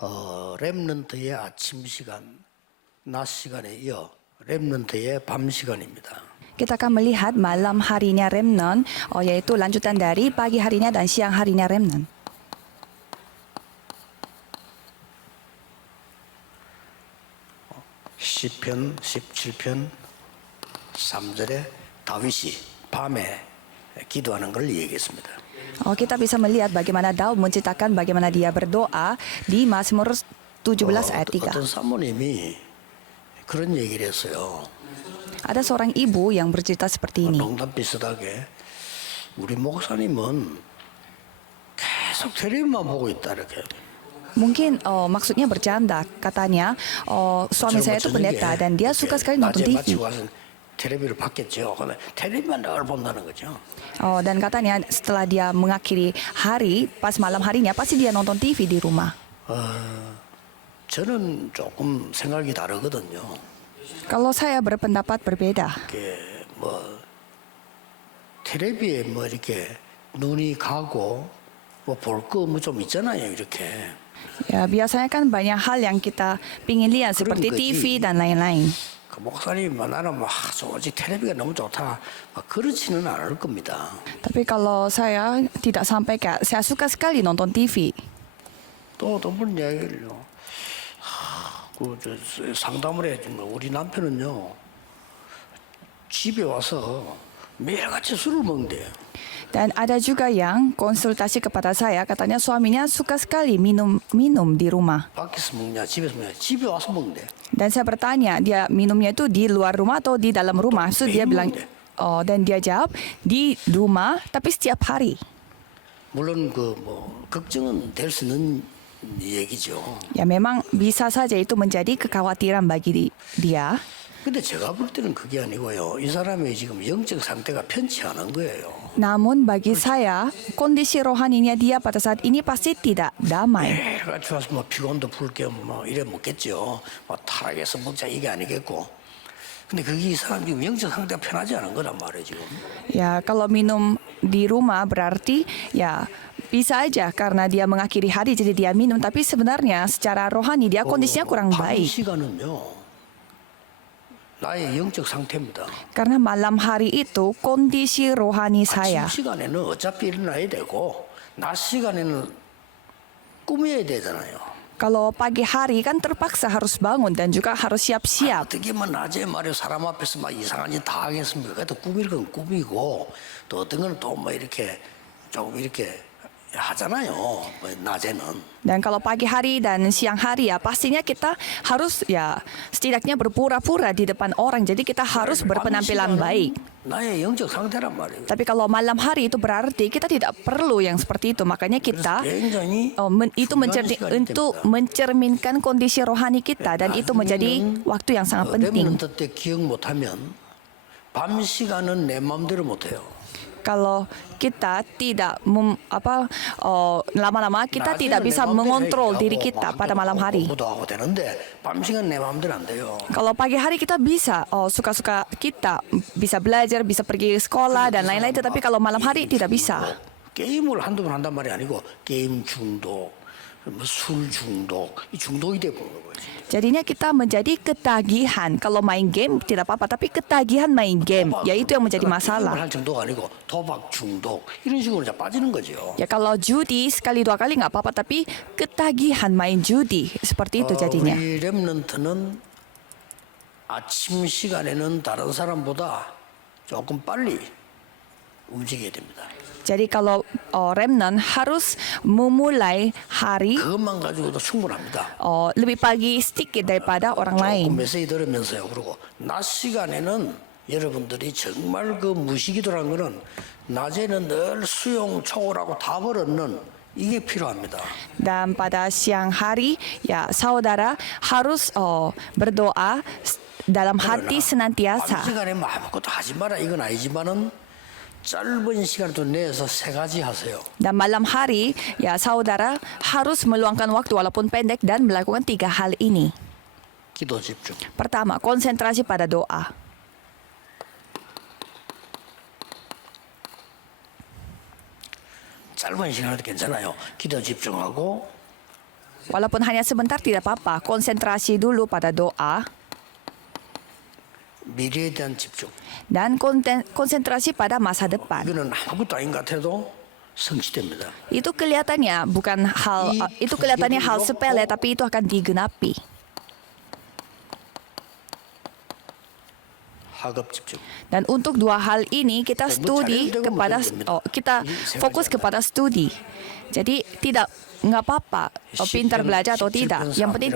렘넌트의 아침 시간, 낮 시간에 이어 렘넌트의 밤 시간입니다. Kita akan melihat malam harinya remnant, yaitu lanjutan dari pagi harinya dan siang harinya remnant. 시편 17편 3절에 다윗이 밤에 기도하는 걸 얘기했습니다. Kita bisa melihat bagaimana Daud menceritakan bagaimana dia berdoa di Mazmur 17 ayat 3. 어떤 사모님이 그런 얘기를 했어요. Ada seorang ibu yang bercerita seperti ini. 농담 비슷하게 우리 목사님은 계속 텔레비만 보고 있다 이렇게. Mungkin maksudnya bercanda, katanya suami saya itu pendeta dan dia suka sekali nonton TV. 텔레비를 봤겠죠. 근데 텔레비만 늘 본다는 거죠. Dan katanya setelah dia mengakhiri hari, pas malam harinya pasti dia nonton TV di rumah. 저는 조금 생각이 다르거든요. Kalau saya berpendapat berbeda. 이게 뭐 텔레비에 뭐 이렇게 눈이 가고 뭐 볼 거 뭐 좀 있잖아요, 이렇게. Ya, biasanya kan banyak hal yang kita pingin lihat seperti TV dan lain-lain. 그 목사님 나는 뭐 솔직히 텔레비가 너무 좋다. 막 그렇지는 않을 겁니다. Tapi kalau saya tidak sampai kayak saya suka sekali nonton TV. 또 어떤 분 이야기를요. 그 상담을 해주면 우리 남편은요 집에 와서 매일같이 술을 먹는데요. Dan ada juga yang konsultasi kepada saya, katanya suaminya suka sekali minum di rumah. 밖에서 먹냐 집에서 먹냐 집에 와서 먹는데. Dan saya bertanya, dia minumnya itu di luar rumah atau di dalam rumah? So dia bilang, dan dia jawab di rumah, tapi setiap hari. 물론 그 뭐 걱정은 될 수 있는 얘기죠. Ya memang bisa saja itu menjadi kekhawatiran bagi dia. 근데 제가 볼 때는 그게 아니고요. 이 사람의 지금 영적 상태가 편치 않은 거예요. Namun bagi saya, kondisi rohaninya dia pada saat ini pasti tidak damai. 매일같이 와서 뭐 피곤도 풀게 뭐 이래 먹겠죠. 뭐 타락해서 먹자 이게 아니겠고. 근데 그게 이 사람 지금 영적 상태가 편하지 않은 거란 말이에요 지금. Ya kalau minum di rumah berarti ya bisa aja karena dia mengakhiri hari jadi dia minum, tapi sebenarnya secara rohani dia kondisinya kurang 밤 baik. 시간은요. 나의 영적 상태입니다. Karena malam hari itu kondisi rohani saya. 아침 시간에는 어차피 일어나야 되고 낮 시간에는 꾸며야 되잖아요. Kalau pagi hari kan terpaksa harus bangun dan juga harus siap-siap. 어떻게 뭐 낮에 말이야 사람 앞에서 막 이상한 짓 다 하겠습니까? 그래도 꾸밀 건 꾸미고 또 어떤 건 또 뭐 이렇게 조금 이렇게 하잖아요. 뭐 낮에는. Dan kalau pagi hari dan siang hari ya pastinya kita harus ya setidaknya berpura-pura di depan orang. Jadi kita harus berpenampilan baik. 나의 영적 상태란 말이에요. Tapi kalau malam hari itu berarti kita tidak perlu yang seperti itu. Makanya kita 굉장히 itu 중요한 시간이 untuk 됩니다. mencerminkan kondisi rohani kita dan itu menjadi waktu yang sangat penting. 렘넌트 때 기억 못하면 밤 시간은 내 마음대로 못해요. Kalau kita tidak lama-lama kita tidak bisa mengontrol diri kita pada malam hari. 하고 되는데 밤 시간 내 마음대로 안 돼요. Kalau pagi hari kita bisa suka-suka kita bisa belajar, bisa pergi sekolah dan lain-lain, tetapi kalau malam hari tidak bisa. 게임을 한두 번 한단 말이 아니고 게임 중독, 술 중독, 이 중독이 돼 버는 거지. Jadinya kita menjadi ketagihan. Kalau main game tidak apa-apa, tapi ketagihan main game, yaitu yang menjadi masalah. 할 정도가 아니고 도박 중독 이런 식으로 이제 빠지는 거죠. Ya kalau judi sekali dua kali nggak apa-apa, tapi ketagihan main judi seperti itu jadinya. 우리 렘넌트는 아침 시간에는 다른 사람보다 조금 빨리 움직여야 됩니다. Jadi kalau remnant harus memulai hari 그것만 가지고도 충분합니다. lebih pagi sedikit daripada orang lain. 조금 메시지 들으면서요. 그리고 낮 시간에는 여러분들이 정말 그 무시기도라는 거는 낮에는 늘 수용 초월하고 답을 얻는 이게 필요합니다. Dan pada siang hari ya saudara harus berdoa dalam hati 밤 senantiasa. 시간에 뭐 아무것도 하지 마라 이건 아니지만은 짧은 시간도 내서 세 가지 하세요. Dan malam hari ya saudara harus meluangkan waktu walaupun pendek dan melakukan 3 hal ini. 기도 집중. Pertama, konsentrasi pada doa. 짧은 시간에도 괜찮아요. 기도 집중하고 Walaupun hanya sebentar tidak apa-apa. Konsentrasi dulu pada doa 미래에 대한 집중. dan konsentrasi pada masa depan. 이거는 아무것도 아닌 것 같아도 성취됩니다. Itu kelihatannya bukan hal itu kelihatannya hal sepele tapi itu akan digenapi. 학업 집중. Dan untuk dua hal ini kita studi kepada kita fokus kepada studi. Jadi nggak apa-apa pintar belajar atau tidak. Yang penting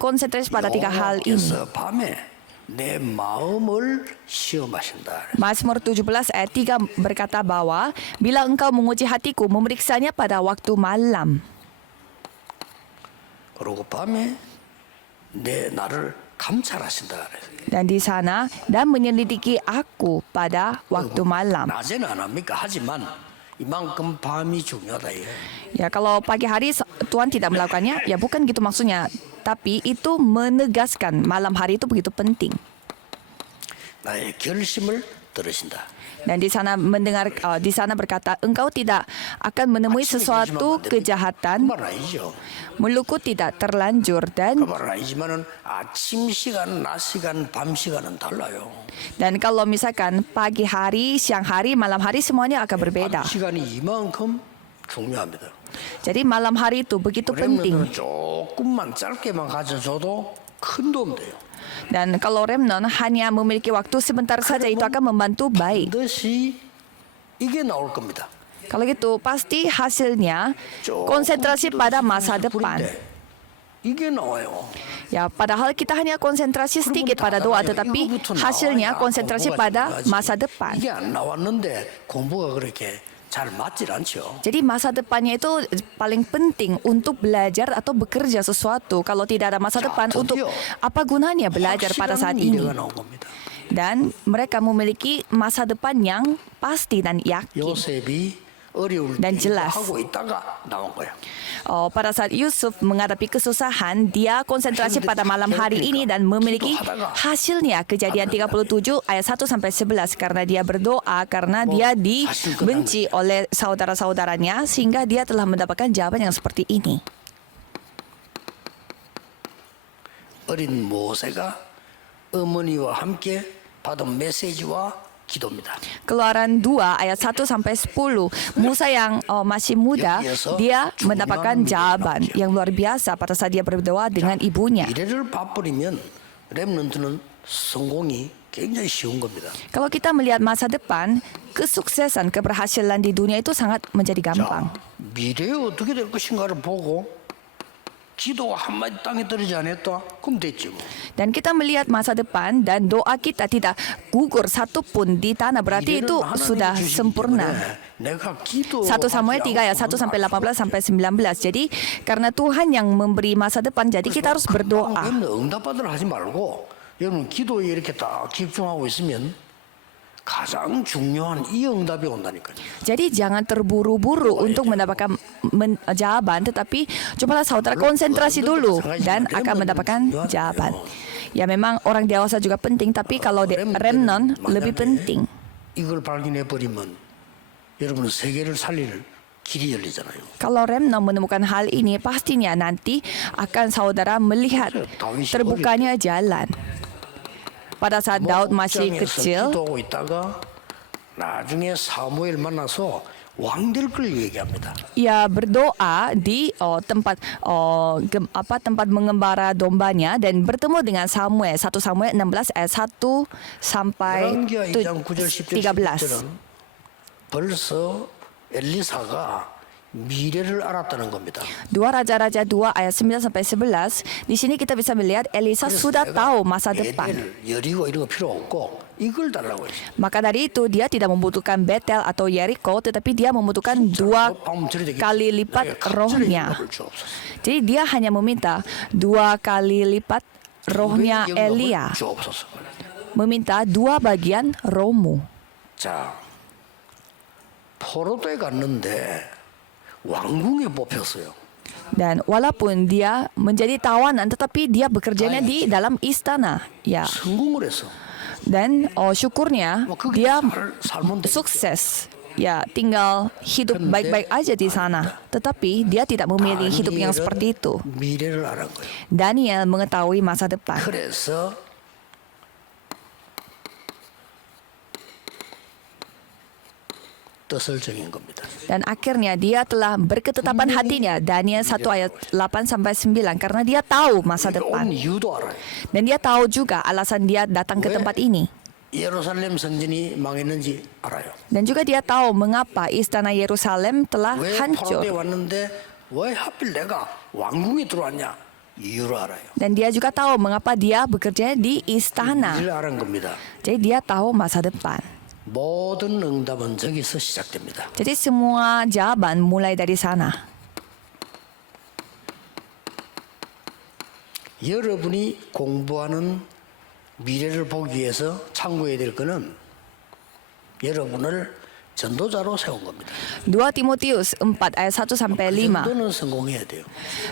konsentrasi pada tiga hal ini. 여호와께서 밤에 내 마음을 시험하신다. Mazmur 17 ayat 3 berkata bahwa bila engkau menguji hatiku, memeriksanya pada waktu malam. 그리고 밤에 나를 감찰하신다. Dan di sana dan menyelidiki aku pada waktu malam. 낮에는 안 합니까? 하지만 이만큼 밤이 중요하다. Ya, kalau pagi hari Tuhan tidak melakukannya, ya bukan gitu maksudnya. Tapi itu menegaskan malam hari itu begitu penting. 나의 결심을 들으신다. Dan di sana di sana berkata, engkau tidak akan menemui sesuatu kejahatan, 그 말은 아니죠. mulutku tidak terlanjur 그 말은 아니지만은 아침 시간, 낮 시간, 밤 시간은 달라요. dan kalau misalkan pagi hari, siang hari, malam hari semuanya akan berbeda. 밤 시간이 이만큼 중요합니다. Jadi malam hari itu begitu penting. remnant은 조금만 짧게만 가져줘도 큰 도움 돼요. Dan kalau remnon hanya memiliki waktu sebentar saja itu akan membantu baik. 반드시 이게 나올 겁니다. Kalau gitu pasti hasilnya konsentrasi pada masa depan. 이게 나와요. Ya, padahal kita hanya konsentrasi sedikit pada doa, tetapi hasilnya konsentrasi pada masa depan. 이게 안 나왔는데 공부가 그렇게 잘 맞질 않죠. Jadi masa depannya itu paling penting untuk belajar atau bekerja sesuatu. Kalau tidak ada masa depan, untuk apa gunanya belajar pada saat ini? 미래가 나온 겁니다. Dan mereka memiliki masa depan yang pasti dan yakin. 요셉이 어려울 Dan 때 jelas. 하고 있다가 나온 거야. Pada saat Yusuf menghadapi kesusahan, dia konsentrasi pada malam hari ini dan memiliki hasilnya. Kejadian 37 ayat 1 sampai 11 karena dia berdoa karena dia dibenci oleh saudara-saudaranya sehingga dia telah mendapatkan jawaban yang seperti ini. 어린 모세가 어머니와 함께 받은 메시지와 기도입니다. Keluaran 2 ayat 1 sampai 10. Musa yang masih muda, dia mendapatkan jawaban yang luar biasa pada saat dia berdoa dengan ibunya. 미래를 봐버리면 렘넌트는 성공이 굉장히 쉬운 겁니다. Kalau kita melihat masa depan, kesuksesan, keberhasilan di dunia itu sangat menjadi gampang. 미래에 어떻게 될 것인가를 보고 기도가 한마디 땅에 떨어지지 않았다? 그럼 됐지 뭐. Dan kita melihat masa depan dan doa kita tidak gugur satu pun di tanah, berarti itu sudah sempurna. 1 Samuel 3 ayat 1 sampai 18 sampai 19. Jadi karena Tuhan yang memberi masa depan, jadi kita harus berdoa. 응답받으러 하지 말고 여러분 기도에 이렇게 딱 집중하고 있으면 가장 중요한 이 응답이 온다니까요. Jadi jangan terburu-buru untuk mendapatkan jawaban, tetapi cobalah saudara konsentrasi dulu dan akan mendapatkan jawaban. Ya memang orang dewasa juga penting, tapi kalau remnon lebih penting. 이걸 발견해 버리면 여러분은 세계를 살릴 길이 열리잖아요. Kalau remnon menemukan hal ini, pastinya nanti akan saudara melihat terbukanya jalan. Pada saat Daud masih kecil, 기도하고 있다가 나중에 사무엘 만나서 왕될 걸 얘기합니다. ia berdoa di tempat tempat mengembara dombanya dan bertemu dengan Samuel. 1 Samuel 16 ayat 1 sampai 13. 벌써 엘리사가 미래를 알았다는 겁니다. 2 Raja-Raja 2 ayat 9 sampai 11. Di sini kita bisa melihat Elisa sudah tahu masa depan. 여리고 이런 거 필요 없고 이걸 달라고 했어요. Maka dari itu dia tidak membutuhkan Betel atau Yeriko, tetapi dia membutuhkan 2 kali lipat rohnya. Jadi dia hanya meminta 2 kali lipat rohnya Elia. Meminta 2 bagian rohmu. 자, 포로도에 갔는데 왕궁에 뽑혔어요. Dan walaupun dia menjadi tawanan, tetapi dia bekerjanya di dalam istana. Ya. 성공을 했어. Dan syukurnya 그게 dia 살면 되겠죠. sukses. ya tinggal hidup baik-baik aja di sana. Tetapi dia tidak memilih hidup yang seperti itu. 미래를 알은 거예요. Daniel mengetahui masa depan. 그래서 뜻을 정인 겁니다. Dan akhirnya dia telah berketetapan hatinya. Daniel 1 ayat 8 sampai 9 karena dia tahu masa 온 depan. 이유도 알아요. Dan dia tahu juga alasan dia datang ke 왜? tempat ini. 예루살렘 성전이 망했는지 알아요. Dan juga dia tahu mengapa istana Yerusalem telah 왜 hancur. 포로돼 왔는데 왜 하필 내가 왕궁에 들어왔냐? 이유를 알아요. Dan dia juga tahu mengapa dia bekerja di istana. 이를 알은 겁니다. Jadi dia tahu masa depan. 모든 응답은 저기서 시작됩니다. Jadi semua jawaban mulai dari sana. 여러분이 공부하는 미래를 보기 위해서 참고해야 될 것은 여러분을 전도자로 세운 겁니다. 2 Timotius 4 ayat 1 sampai 5. 전도는 성공해야 돼요.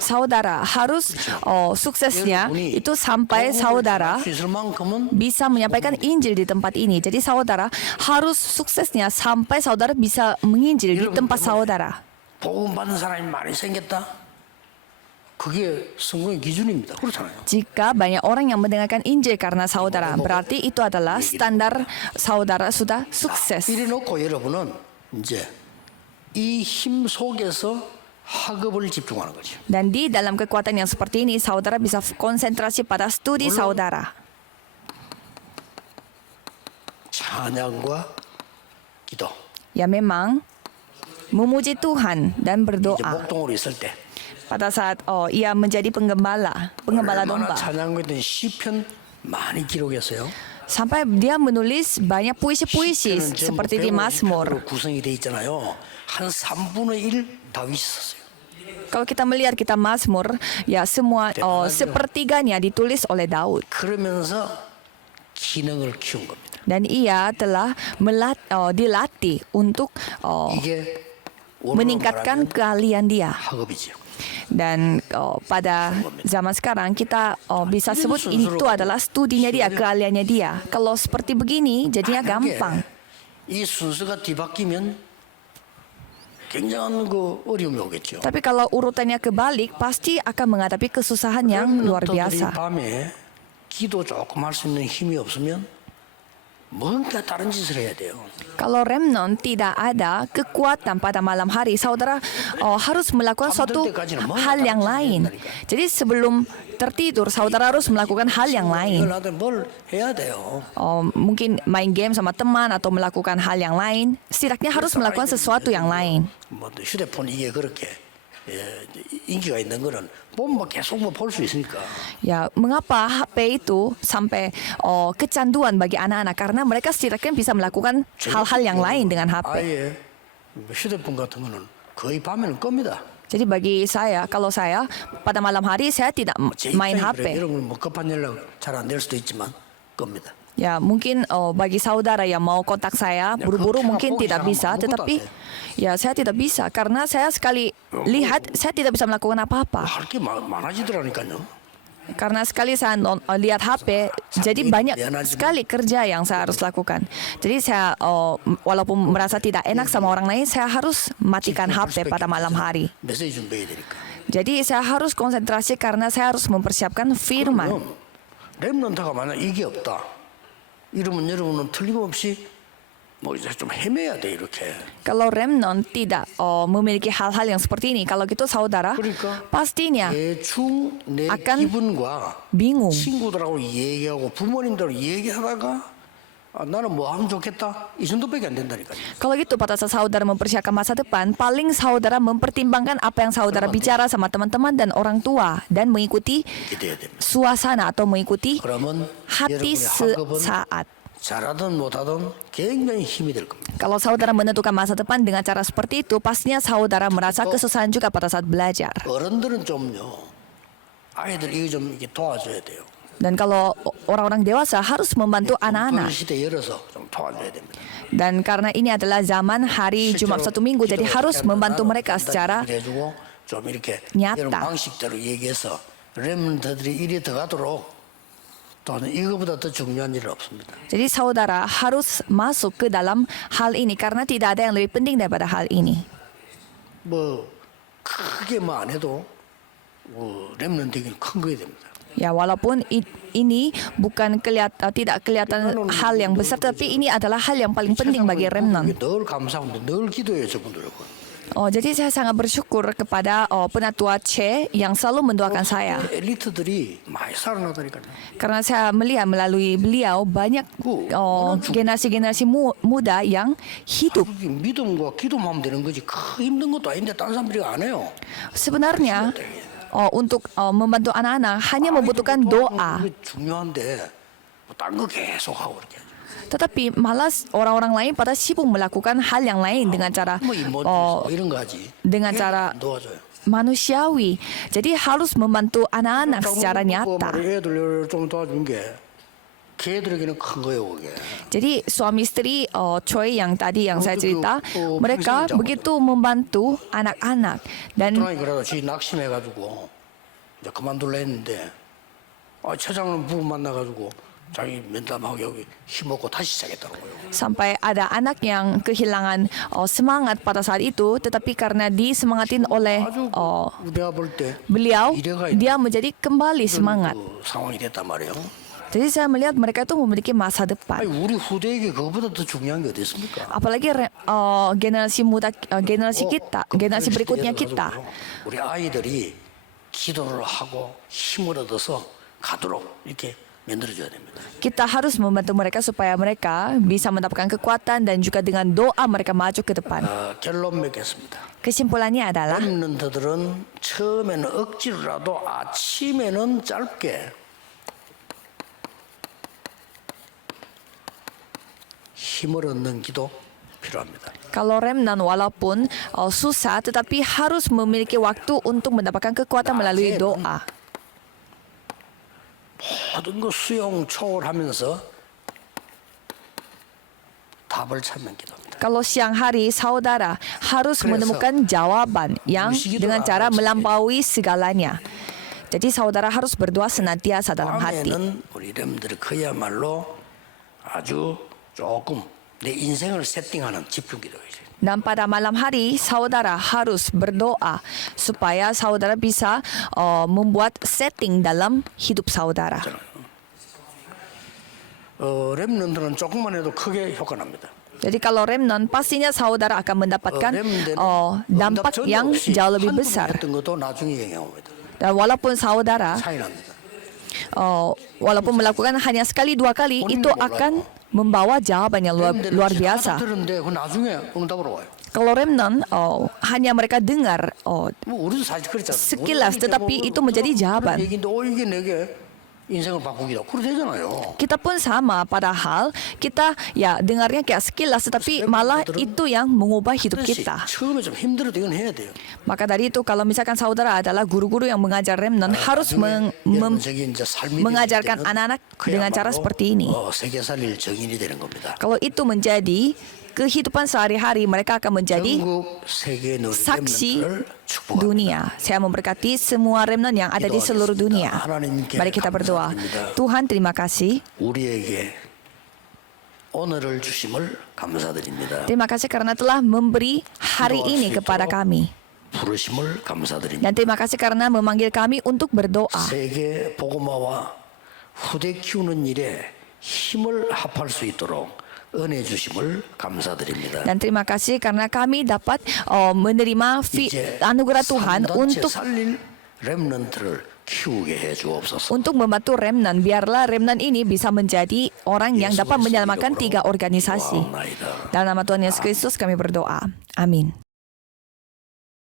Saudara harus suksesnya itu sampai saudara 수 있을 만큼은 bisa menyampaikan Injil di tempat ini. Jadi saudara harus suksesnya sampai saudara bisa menginjil di tempat saudara. 복음 받은 사람이 많이 생겼다. 그게 성공의 기준입니다. 그렇잖아요. Jika banyak orang yang mendengarkan Injil karena saudara, berarti itu adalah standar saudara sudah sukses. 이래 놓고 여러분은 이제 이 힘 속에서 학업을 집중하는 거죠. Dan di dalam kekuatan yang seperti ini, saudara bisa konsentrasi pada studi saudara. 찬양과 기도. Ya memang memuji Tuhan dan 이제 berdoa. 목동으로 있을 때 Pada saat ia menjadi penggembala 얼마나 domba. 찬양과 시편 많이 기록했어요. Sampai dia menulis banyak puisi-puisi 시편은 전부 seperti di 150% Mazmur. 구성이 돼 있잖아요. 한 3분의 1 다윗이 썼어요. Kalau kita melihat kitab Mazmur, ya semua sepertiganya ditulis oleh Daud. 그러면서 기능을 키운 겁니다. Dan ia telah dilatih untuk 이게 오늘로 meningkatkan 말하면 keahlian dia. 학업이죠. Dan pada zaman sekarang kita bisa sebut itu adalah studinya dia, keahliannya dia. Kalau seperti begini jadinya gampang. 이 순서가 뒤바뀌면 굉장한 그 어려움이 오겠죠. Tapi kalau urutannya kebalik pasti akan menghadapi kesusahan yang luar biasa. 밤에 기도 조금 할 수 있는 힘이 없으면 뭔가 다른 짓을 해야 돼요. Kalau remnon tidak ada kekuatan pada malam hari, saudara harus melakukan suatu hal yang lain. Jadi sebelum tertidur, saudara harus melakukan hal yang lain. 뭘 해야 돼요. Mungkin main game sama teman atau melakukan hal yang lain. Setidaknya harus melakukan sesuatu yang lain. 뭐 휴대폰 이게 그렇게 인기가 있는 거는 보면 계속 볼 수 있으니까. Ya, mengapa HP itu sampai kecanduan bagi anak-anak? Karena mereka setidaknya bisa melakukan hal-hal yang lain dengan HP. 아예 휴대폰 같은 거는 거의 밤에는 끕니다. Jadi bagi saya, kalau saya pada malam hari saya tidak main HP. 여러분 뭐 급한 연락 잘 안 될 수도 있지만 끕니다. Ya, mungkin bagi saudara yang mau kontak saya buru-buru mungkin tidak bisa, tetapi ya saya tidak bisa karena saya sekali lihat saya tidak bisa melakukan apa-apa. 할 게 많아지더라니까요. Karena sekali saya lihat HP, jadi banyak sekali kerja yang saya harus lakukan. Jadi saya walaupun merasa tidak enak sama orang lain, saya harus matikan HP pada malam hari. 메시지 준비해야 되니까. Jadi saya harus konsentrasi karena saya harus mempersiapkan firman. 렘넌트가 만약 이게 없다. 이러면 여러분은 틀림없이 뭐 이제 좀 헤매야 돼 이렇게. Kalau remnon tidak memiliki hal-hal yang seperti ini, kalau gitu saudara 그러니까 pastinya 대충 내 akan 기분과 bingung. 친구들하고 얘기하고 부모님들하고 얘기하다가 나는 뭐 하면 좋겠다 이 정도밖에 안 된다니까요. Kalau gitu pada saat saudara mempersiapkan masa depan, paling saudara mempertimbangkan apa yang saudara bicara sama teman-teman dan orang tua dan mengikuti 기대해야 됩니다. suasana atau mengikuti 그러면 hati 여러분의 학업은 sesaat. 잘하든 못하든 굉장히 힘이 될 겁니다. Kalau saudara menentukan masa depan dengan cara seperti itu, pastinya saudara merasa kesusahan juga pada saat belajar. 어른들은 좀요 아이들 이거 좀 이렇게 도와줘야 돼요. Dan kalau orang-orang dewasa harus membantu anak-anak. 시대 열어서 좀 도와줘야 됩니다. Dan karena ini adalah zaman hari Jumat satu minggu, jadi harus membantu mereka secara 해주고 좀 이렇게 nyata. 이런 방식대로 얘기해서 렘넌트들이 이리 들어가도록 또는 이거보다 더 중요한 일은 없습니다. Jadi saudara harus masuk ke dalam hal ini karena tidak ada yang lebih penting daripada hal ini. 뭐 크게 뭐 안 해도 렘넌트는 큰 거야 됩니다. Ya, walaupun ini bukan tidak kelihatan hal yang besar, tapi ini adalah hal yang paling penting bagi remnant. 늘 감사합니다. 늘 기도해요 저분들하고. Jadi saya sangat bersyukur kepada penatua C yang selalu mendoakan saya. 엘리트들이 많이 살아나다니까요. Karena saya melihat melalui beliau banyak generasi-generasi muda yang hidup. 믿음과 기도만 하면 되는 거지 그 힘든 것도 아닌데 다른 사람들이 안 해요. Sebenarnya untuk membantu anak-anak hanya membutuhkan doa. 그게 중요한데 딴 거 계속 하고 이렇게. Tetapi malas orang-orang lain pada sibuk melakukan hal yang lain dengan cara 뭐 이런 거 하지. dengan cara 도와줘요. manusiawi. Jadi harus membantu anak-anak secara nyata. 애들 좀 도와준 게 걔들에게는 큰 거예요 그게. Jadi suami istri Choi yang tadi yang saya cerita, mereka begitu membantu anak-anak dan 또랑이 그래도 지 낙심해가지고 이제 그만둘라 했는데 처장은 부부 만나가지고 자기 면담하고 여기 힘없고 다시 시작했더라고요. sampai ada anak yang kehilangan semangat pada saat itu, tetapi karena disemangatin oleh 내가 볼 때 beliau, dia menjadi kembali semangat. 그 상황이 됐단 말이에요. Jadi saya melihat mereka itu memiliki masa depan. 아니 우리 후대에게 그거보다 더 중요한 게 어디 있습니까? Apalagi generasi muda, generasi kita, generasi berikutnya kita. 우리 아이들이 기도를 하고 힘을 얻어서 가도록 이렇게 만들어줘야 됩니다. Kita harus membantu mereka supaya mereka bisa mendapatkan kekuatan dan juga dengan doa mereka maju ke depan. 결론 맺겠습니다. Kesimpulannya adalah 렘넌트들은 처음에는 억지로라도 아침에는 짧게 힘을 얻는 기도 필요합니다. kalau remnant walaupun susah tetapi harus memiliki waktu untuk mendapatkan kekuatan melalui doa. 모든 거 수용 초월하면서 답을 찾는 기도입니다. Kalau siang hari saudara harus menemukan jawaban yang dengan cara melampaui segalanya. Jadi saudara harus berdoa senantiasa dalam hati. 밤에는 우리 렘들이 그야말로 아주 조금 내 인생을 세팅하는 집중 기도이죠. Dan pada malam hari saudara harus berdoa supaya saudara bisa membuat setting dalam hidup saudara. 렘넌트는 조금만 해도 크게 효과 납니다. Jadi kalau remnant pastinya saudara akan mendapatkan dampak yang jauh lebih besar. 했던 것도 나중에 영향옵니다. Dan walaupun saudara 차이 납니다. walaupun melakukan hanya sekali dua kali, itu akan membawa jawaban yang luar biasa. 들었는데 그 나중에 응답으로 와요. Kalau remnant hanya mereka dengar 뭐 우리도 사실 그렇잖아요. sekilas, tetapi itu menjadi jawaban. 얘기인데 이게 내게 인생을 바꾸기다. 그래 되잖아요. Kita pun sama, padahal kita ya dengarnya kayak sekilas, tetapi malah itu yang mengubah hidup kita. 처음에 좀 힘들어도 이건 해야 돼요. Maka dari itu kalau misalkan saudara adalah guru-guru yang mengajar remnant, harus mengajarkan anak-anak dengan cara seperti ini. 세계 살릴 정인이 되는 겁니다. Kalau itu menjadi kehidupan sehari-hari, mereka akan menjadi 전국 세계 누리 saksi 렘넌트를 축복합니다. dunia. Saya memberkati semua remnant yang ada di seluruh dunia. Mari kita berdoa. Tuhan, terima kasih. 우리에게 오늘을 주심을 감사드립니다. Terima kasih karena telah memberi hari ini kepada kami. 부르심을 감사드립니다. Dan terima kasih karena memanggil kami untuk berdoa. 세계 복음화와 후대 키우는 일에 힘을 합할 수 있도록 은혜 주심을 감사드립니다. Dan terima kasih karena kami dapat menerima anugerah Tuhan untuk 살릴 렘넌트를 키우게 해 주옵소서. untuk membantu remnant. Biarlah remnant ini bisa menjadi orang yang dapat menyelamatkan 3 organisasi. Dalam nama Tuhan Yesus Kristus kami berdoa. Amin.